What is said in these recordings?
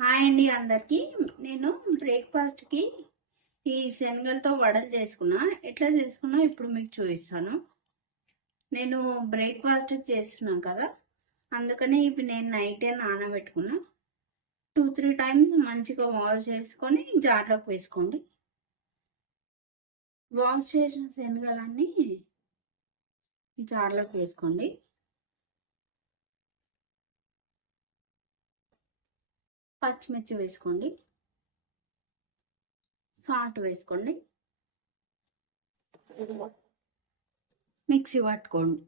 Hi అండి అందరికి. నేను బ్రేక్ఫాస్ట్కి ఈ శనగలతో వడలు చేసుకున్నా. ఎట్లా చేసుకున్నా ఇప్పుడు మీకు చూపిస్తాను. నేను బ్రేక్ఫాస్ట్కి చేస్తున్నాను కదా, అందుకని ఇవి నేను నైటే నానబెట్టుకున్నా. 2-3 టైమ్స్ మంచిగా వాష్ చేసుకొని జార్లోకి వేసుకోండి. వాష్ చేసిన శనగలన్నీ జార్లోకి వేసుకోండి. పచ్చిమిర్చి వేసుకోండి, సాల్ట్ వేసుకోండి, మిక్సీ పట్టుకోండి.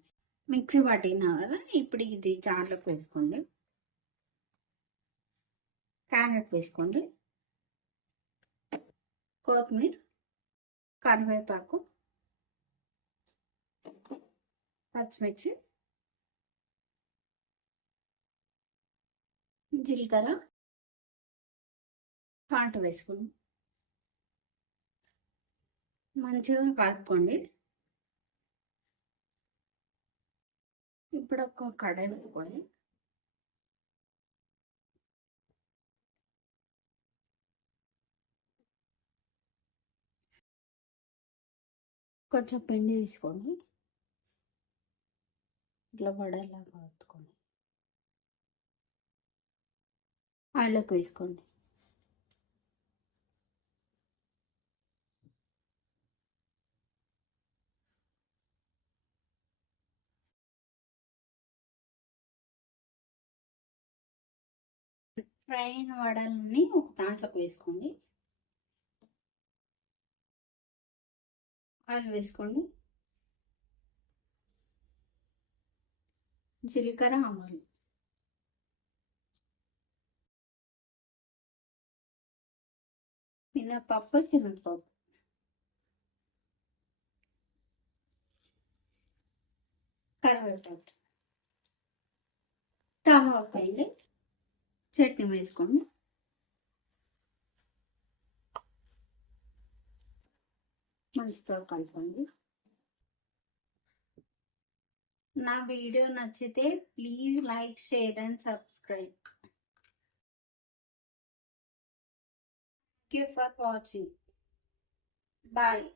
మిక్సీ పట్టినా కదా, ఇప్పుడు ఇది జార్లోకి వేసుకోండి. క్యారెట్ వేసుకోండి, కొత్తిమీర, కరివేపాకు, పచ్చిమిర్చి, జీలకర్ర, సాల్ట్ వేసుకోండి. మంచిగా కలుపుకోండి. ఇప్పుడు ఒక కడాయి పెట్టుకోండి. కొంచెం పిండి తీసుకోండి, ఇట్లా వడలా కలుపుకోండి. ఆయిల్లోకి వేసుకోండి. ఫ్రై అయిన వడలని ఒక దాంట్లోకి వేసుకోండి. ఆయిల్ వేసుకోండి, జీలకర్ర, ఆవాలు, మినపప్పు, శనగపప్పు, కరివేపాకు, టమాటాలు, చట్నీ వేసుకోండి. మంచిగా కలుపుకోండి. నా వీడియో నచ్చితే please like, share and subscribe. Thank you for watching. Bye.